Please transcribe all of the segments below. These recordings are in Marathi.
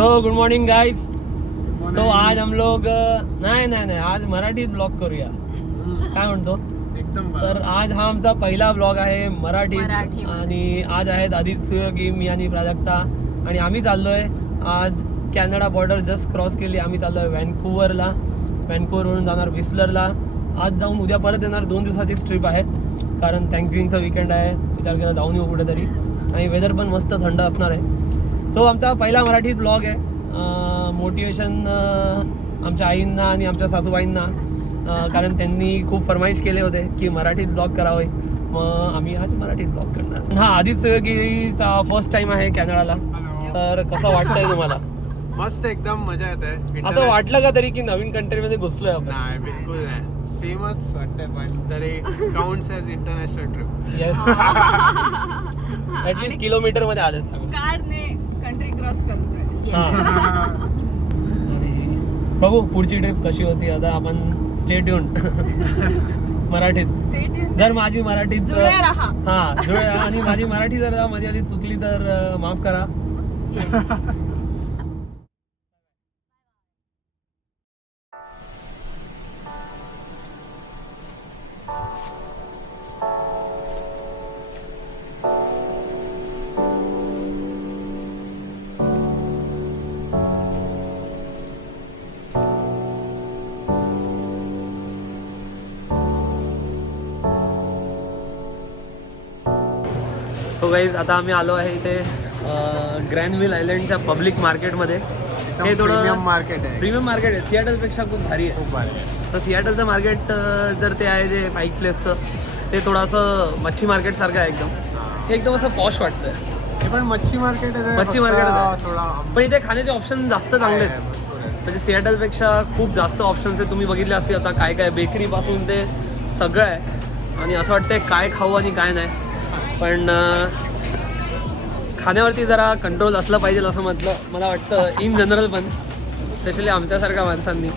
तो गुड मॉर्निंग गाइस. तो आज हम लोग नाही आज मराठीत ब्लॉग करूया. काय म्हणतो एकदम. तर आज हा आमचा पहिला ब्लॉग आहे मराठीत. आणि आज आहेत आदित्य सुयोगी, मी आणि प्राजक्ता. आणि आम्ही चाललोय आज कॅनडा बॉर्डर जस्ट क्रॉस केली. आम्ही चाललोय व्हॅन्कूव्हरला. व्हॅन्कूव्हरवरून जाणार व्हिस्लरला. आज जाऊन उद्या परत येणार. 2 दिवसाचीच ट्रिप आहे कारण थँक्सगिव्हिंगचा वीकेंड आहे. विचार केला जाऊन येऊ कुठेतरी. आणि वेदर पण मस्त थंड असणार आहे. तो आमचा पहिला मराठी ब्लॉग आहे. मोटिवेशन आमच्या आईंना आणि आमच्या सासूबाईंना, कारण त्यांनी खूप फरमाईश केले होते की मराठीत ब्लॉग करावे. मग आम्ही आज मराठीत ब्लॉग करणार. हा आदित्य सुयोगीचा फर्स्ट टाइम आहे कॅनडाला. तर कसं वाटतंय तुम्हाला? मस्त, एकदम मजा येते. असं वाटलं का तरी की नवीन कंट्रीमध्ये घुसलोय आपण? नाही, बिलकुल नाही. सेमच वाटतंय, पण तरी counts as international trip. Yes. At least kilometre मध्ये आलेत सगळं. कारने कंट्री क्रॉस करतोय. आणि बघू पुढची ट्रिप कशी होती. आता आपण स्टे ट्यून्ड. मराठीत जर माझी मराठीत जुळ्या राहा. हा जुळ्या. आणि माझी मराठी जर माझी आधी चुकली तर माफ करा. सो गाईज आता आम्ही आलो आहे इथे ग्रॅनव्हिल आयलंडच्या पब्लिक मार्केटमध्ये. हे थोडं प्रीमियम मार्केट आहे. प्रीमियम मार्केट आहे. सियाटलपेक्षा खूप भारी आहे. खूप भारी आहे. तर सियाटलचं मार्केट जर ते आहे जे पाईक प्लेसचं, ते थोडं असं मच्छी मार्केट सारखं आहे एकदम. हे एकदम असं पॉश वाटतंय. हे पण मच्छी मार्केट आहे. मच्छी मार्केट आहे. थोडा पण इथे खाण्याचे ऑप्शन जास्त चांगले आहेत. म्हणजे सियाटलपेक्षा खूप जास्त ऑप्शन्स आहेत. तुम्ही बघितले असतील आता काय काय बेकरीपासून ते सगळं आहे. आणि असं वाटतंय काय खाऊ आणि काय नाही. पण खाण्यावरती जरा कंट्रोल असलं पाहिजे असं मला वाटतं इन जनरल, पण स्पेशली आमच्यासारख्या माणसांनी.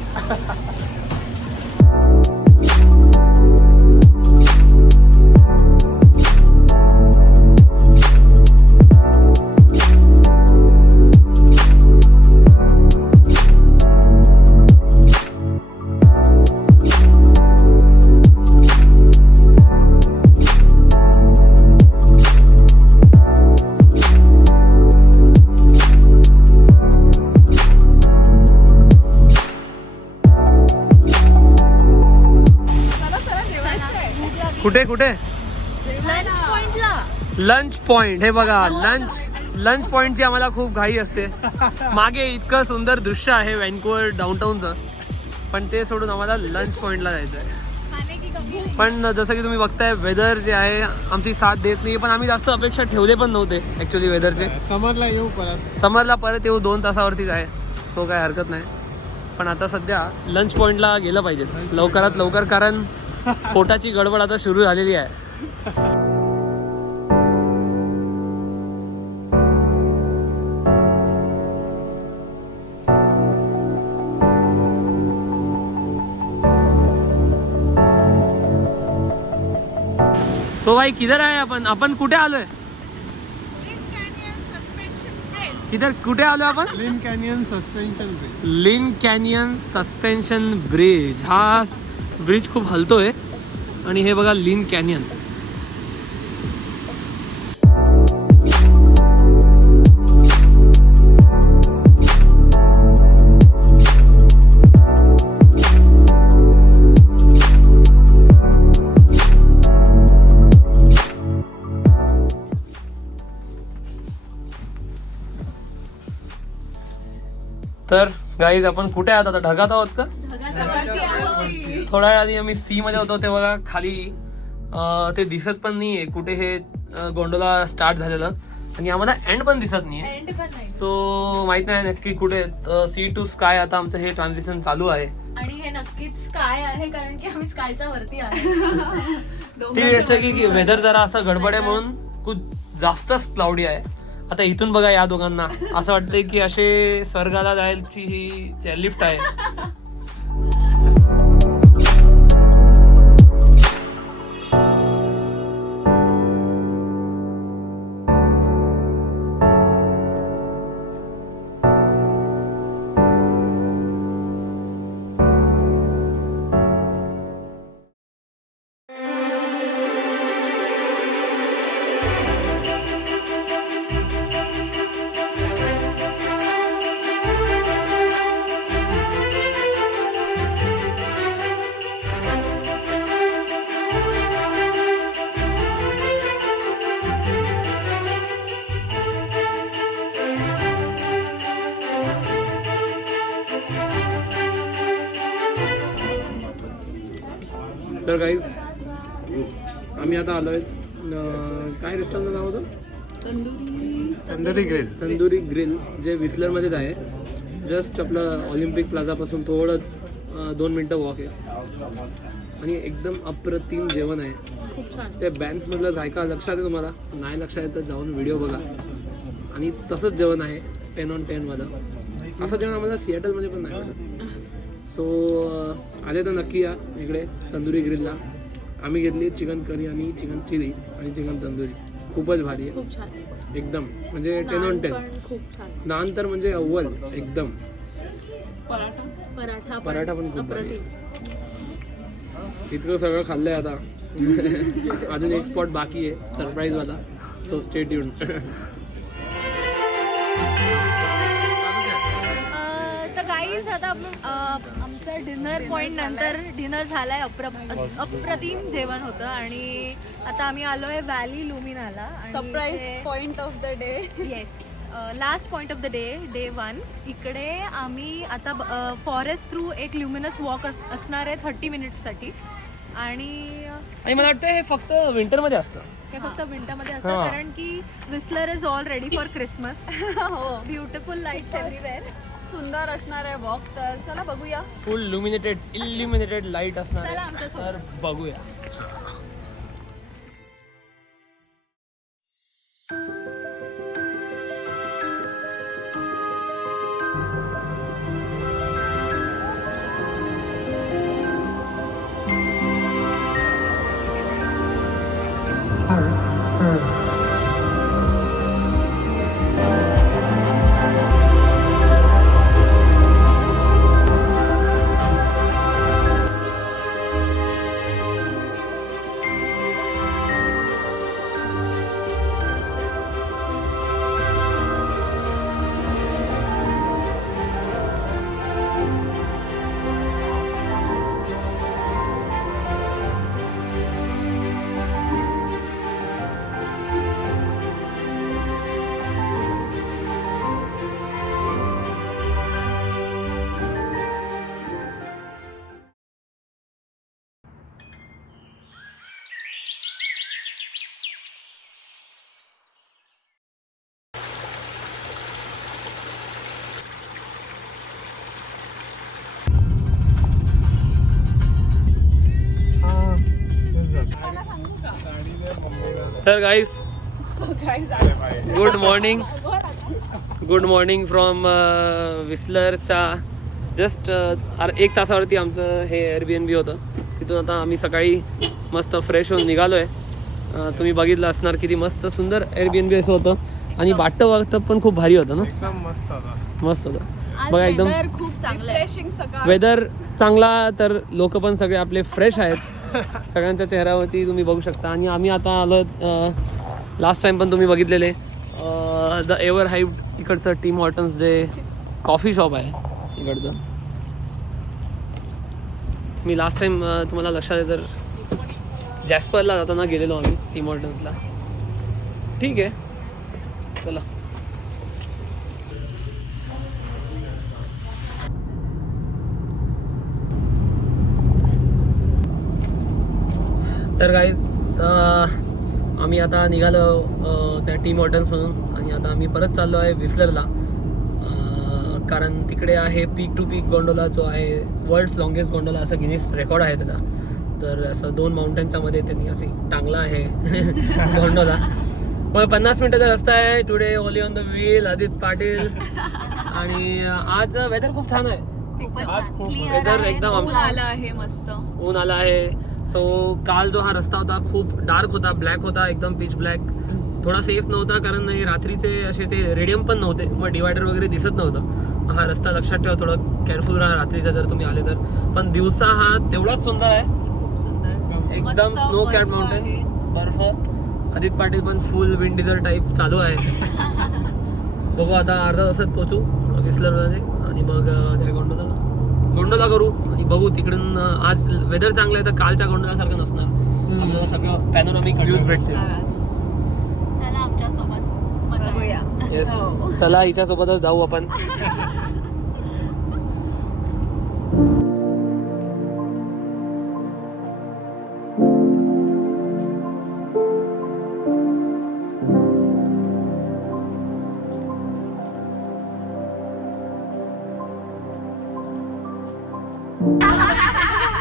कुठे कुठे लंच पॉइंटला. Lunch point. हे बघा लंच पॉइंटची आम्हाला खूप घाई असते. मागे इतकं सुंदर दृश्य आहे व्हॅन्कूव्हर डाऊनटाऊनचं, पण ते सोडून आम्हाला लंच पॉइंटला जायचं आहे. पण जसं की तुम्ही बघताय वेदर जे आहे आमची साथ देत नाही. पण आम्ही जास्त अपेक्षा ठेवले पण नव्हते ॲक्च्युली वेदरचे. समरला परत येऊ 2 तासावरतीच आहे. सो काय हरकत नाही. पण आता सध्या लंच पॉइंटला गेलं पाहिजे लवकरात लवकर, कारण पोटाची गडबड आता सुरू झालेली आहे. तो भाई किधर आहे आपण कुठे आलोय? किधर कुठे आलोय आपण? लिन कॅनियन सस्पेन्शन ब्रिज. लिन कॅनियन सस्पेन्शन ब्रिज. हा ब्रिज खूप हलतोय. आणि हे बघा लिन कॅनियन. तर गाईज आपण कुठे आहात आता? ढगात आहोत का? थोड्या वेळ आधी आम्ही सी मध्ये होतो. ते बघा खाली ते दिसत पण नाहीये कुठे हे गोंडोला स्टार्ट झालेलं. आणि आम्हाला एंड पण दिसत नाहीये. सो माहित नाही नक्की कुठे. सी टू स्काय आता आमचं हे ट्रान्झिशन चालू आहे. आणि हे नक्कीच स्काय आहे कारण की आम्ही स्कायच्या वरती आहे. ती गोष्ट की वेदर जरा असं गडबड आहे म्हणून खूप जास्तच क्लाउडी आहे. आता इथून बघा या दोघांना असं वाटतंय की असे स्वर्गाला जायची ही चेअरलिफ्ट आहे. तर काही आम्ही आता आलोय काय रेस्टॉरंटचं नाव होतं? तंदुरी ग्रिल जे विस्लरमध्येच आहे. जस्ट आपलं ऑलिम्पिक प्लाझापासून थोडं 2 मिनटं वॉक आहे आणि एकदम अप्रतिम जेवण आहे. खूप छान. ते बँड्समधलं जायका लक्षात आहे तुम्हाला? नाही लक्षात आहे तर जाऊन व्हिडिओ बघा. आणि तसंच जेवण आहे 10 on 10 वालं. असं जेवण आम्हाला सिएटलमध्ये पण नाही भेटत. सो आले तर नक्की या इकडे तंदुरी ग्रिलला. आम्ही घेतली चिकन करी आणि चिकन चिली आणि चिकन तंदुरी. खूपच भारी आहे. खूप छान. एकदम म्हणजे 10 on 10. खूप छान. नान तर म्हणजे अव्वल एकदम. पराठा पण खूप भारी अप्रतिम. आहे. इतकं सगळं खाल्लंय आता. अजून एक स्पॉट बाकी आहे सरप्राईज वाला. So stay tune. तर गाईज आता आपण आमचं डिनर पॉईंट नंतर डिनर झालाय. अप्रतिम जेवण होतं आणि आता आम्ही आलोय व्हॅली लुमिनाला. Surprise point of the day. Yes, last point of the day 1. इकडे आम्ही आता फॉरेस्ट थ्रू एक ल्युमिनस वॉक असणार आहे 30 मिनिट्ससाठी. आणि मला वाटतं हे फक्त विंटरमध्ये असतं. हे फक्त विंटरमध्ये असतं कारण की whistler is all ready for Christmas. हो, ब्युटिफुल लाईट्स एव्हरीवेअर. सुंदर असणार आहे वॉक. तर चला बघूया. फुल इल्युमिनेटेड लाईट असणार चला आहे. आमच्यासोबत. तर बघूया. तर गाईस गुड मॉर्निंग फ्रॉम विस्लरचा जस्ट 1 तासावरती आमचं हे एअरबीएनबी होतं. तिथून आता आम्ही सकाळी मस्त फ्रेश होऊन निघालो आहे. तुम्ही बघितलं असणार किती मस्त सुंदर एअरबीएनबी असं होतं. आणि वाटतं पण खूप भारी होतं ना. एकदम मस्त होतं बघा. एकदम खूप चांगलं आहे. वेदर चांगला तर लोक पण सगळे आपले फ्रेश आहेत. सगळ्यांच्या चेहऱ्यावरती तुम्ही बघू शकता. आणि आम्ही आता आलो लास्ट टाइम पण तुम्ही बघितलेले द एव्हर हाईव्ड इकडचं टीम हॉर्टन्स जे कॉफी शॉप आहे इकडचं. मी लास्ट टाइम तुम्हाला लक्षात आहे तर जॅस्परला जाताना गेलेलो आम्ही टीम हॉर्टन्सला. ठीक आहे चला. तर गाईज आम्ही आता निघालो त्या टीम हॉर्टन्समधून आणि आता आम्ही परत चाललो आहे विस्लरला. कारण तिकडे आहे पीक टू पीक गोंडोला जो आहे वर्ल्ड्स लॉंगेस्ट गोंडोला असं गिनीस रेकॉर्ड आहे त्याचा. तर असं 2 माउंटनच्या मध्ये त्यांनी अशी टांगला आहे गोंडोला. मग 50 मिनिटाचा रस्ता आहे. Today only on the wheel Aditya Patil. आणि आज वेदर खूप छान आहे. वेदर एकदम ऊन आलं आहे मस्त. ऊन आला आहे. सो काल जो हा रस्ता होता खूप डार्क होता, ब्लॅक होता, एकदम पिच ब्लॅक. थोडा सेफ नव्हता कारण हे रात्रीचे असे ते रेडियम पण नव्हते. मग डिवायडर वगैरे दिसत नव्हतं. हा रस्ता लक्षात ठेवा. थोडं केअरफुल राहा रात्रीचा जर तुम्ही आले तर. पण दिवसा हा तेवढाच सुंदर आहे. खूप सुंदर एकदम स्नो कॅप माउंटेन बर्फ. आदित्य पाटील पण फुल विंड डिझर टाईप चालू आहे. बघू आता अर्धा तासात पोहोचू विस्लरमध्ये आणि मग त्या गोंडोला करू आणि बघू तिकडून. आज वेदर चांगलं आहे तर कालच्या गोंडोलासारखं नसणार. आपल्याला सगळं पॅनोरामिक व्ह्यूज भेटतील. चला आमच्या सोबत मजा बघूया. येस चला हिच्यासोबतच जाऊ आपण.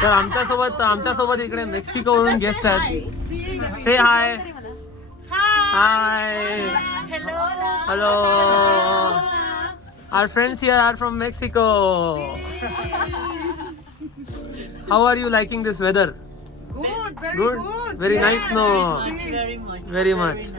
तर आमच्यासोबत इकडे मेक्सिकोवरून गेस्ट आहेत. Say hi. Hi. Hello. Our friends here are from Mexico. How are you liking this weather? Good. Very nice. No. Very much.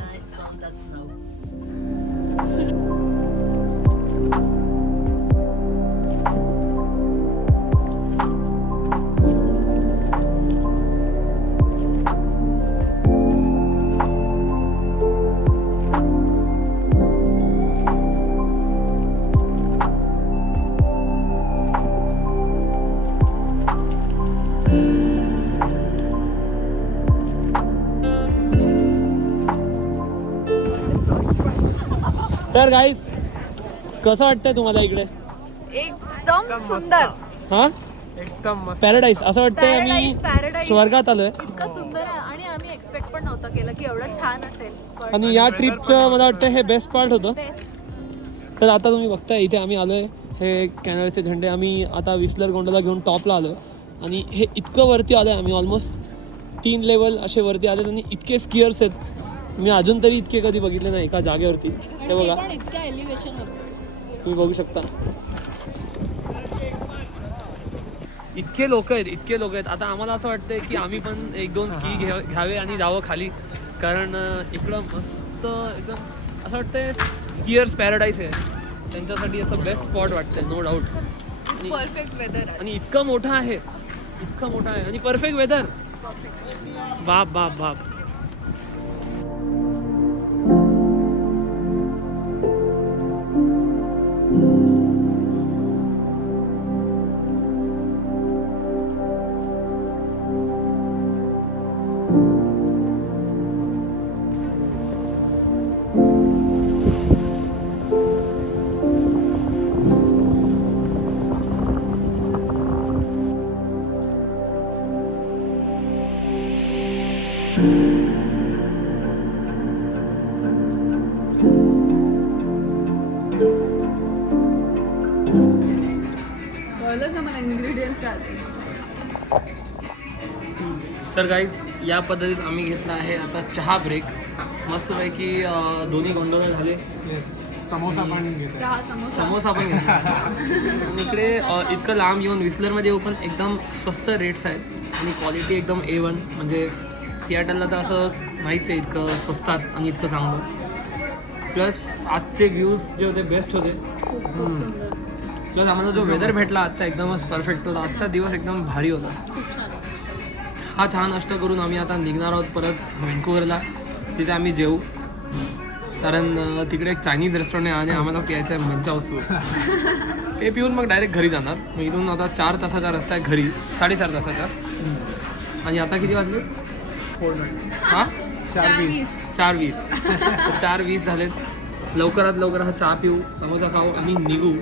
तर गाईज कसं वाटतंय तुम्हाला इकडे? एकदम सुंदर. हा एकदम मस्त. पॅराडाईस असं वाटतंय आम्ही Paradise. स्वर्गात आलोय. इतकं सुंदर आहे आणि आम्ही एक्सपेक्ट पण नव्हतं केलं की एवढं छान असेल. आणि या ट्रिपचं मला वाटतं हे बेस्ट पार्ट होतं. बेस्ट. तर आता तुम्ही बघताय इथे आम्ही आलोय. हे कॅनडाचे झेंडे आम्ही आता विस्लर गोंडाला घेऊन टॉपला आलो आणि हे इतकं वरती आलोय आम्ही. ऑलमोस्ट 3 लेवल असे वरती आले आणि इतके स्किअर्स आहेत. मी अजून तरी इतके कधी बघितले नाही एका जागेवरती. हे बघा पण इतक्या एलिव्हेशन होतं. तुम्ही बघू शकता इतके लोक आहेत. आता आम्हाला असं वाटतंय की आम्ही पण 1-2 स्की घ्यावे आणि जावं खाली. कारण इकडं मस्त एकदम असं वाटतंय स्किअर्स पॅराडाईस आहे. त्यांच्यासाठी असं बेस्ट स्पॉट वाटतंय. No doubt. परफेक्ट वेदर आहे. आणि इतकं मोठं आहे आणि परफेक्ट वेदर. बाप बाप बाप. कळलंच मला इंग्रेडियंट्स काय. तर गाईज या पद्धतीत आम्ही घेतला आहे आता चहा ब्रेक. मस्तपैकी दोन्ही गोंडोला झाले. समोसा पण घेतो. चहा समोसा. समोसा पण घेतला. आणि इकडे इतकं लांब येऊन विस्लरमध्ये येऊ पण एकदम स्वस्त रेट्स आहेत आणि क्वालिटी एकदम A1. म्हणजे सियाटलला तर असं नाहीच आहे इतकं स्वस्तात आणि इतकं चांगलं. प्लस आजचे व्ह्यूज जे होते बेस्ट होते. खूप सुंदर. प्लस आम्हाला जो वेदर भेटला आजचा एकदमच परफेक्ट होता. आजचा दिवस एकदम भारी होता. हा चहा नाश्ता करून आम्ही आता निघणार आहोत परत व्हँकुव्हरला. तिथे आम्ही जेवू. कारण तिकडे एक चायनीज रेस्टॉरंट आहे आणि आम्हाला प्यायचं आहे मंचाव सूप. ते पिऊन मग डायरेक्ट घरी जाणार. मग इथून आता 4 तासाचा रस्ता आहे घरी. 4.5 तासाचा. आणि आता किती वाजले? हां 4:20. 4:20 झालेत. लवकरात लवकर हा चहा पिऊ, समोसा खाऊ आणि निघू.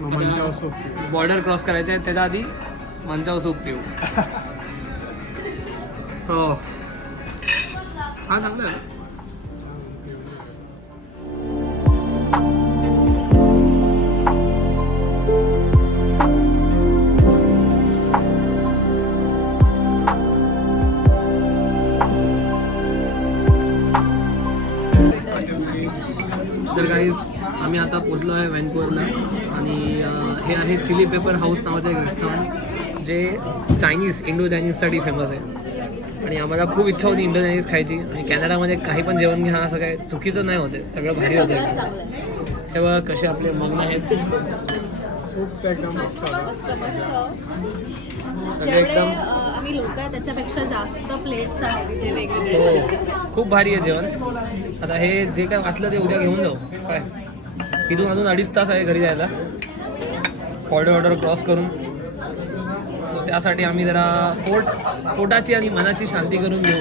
मंचाव सूप. बॉर्डर क्रॉस करायचं आहे त्याच्या आधी मंचाव सूप पिऊ. हो छान चांगलं आहे. तर गाईज आम्ही आता पोचलो आहे व्हँकुव्हरला आणि हे आहे चिली पेपर हाऊस नावाचं एक रेस्टॉरंट जे इंडो चायनीजसाठी फेमस आहे. आणि आम्हाला खूप इच्छा होती इंडो चायनीज खायची. आणि कॅनडामध्ये काही पण जेवण घ्या असं काय चुकीचं नाही होते. सगळं भारी होतं. तेव्हा कसे आपले मग्न आहेत. सूप एकदम मस्त जेवढे आम्ही लोक आहे त्याच्यापेक्षा जास्त प्लेट्स आहेत इथे वेगवेगळे. हो खूप भारी आहे जेवण. आता हे जे काय वाचलं ते उद्या घेऊन जाऊ. काय इथून अजून 2.5 तास आहे घरी जायला बॉर्डर क्रॉस करून. सो त्यासाठी आम्ही जरा पोटाची आणि मनाची शांती करून घेऊ.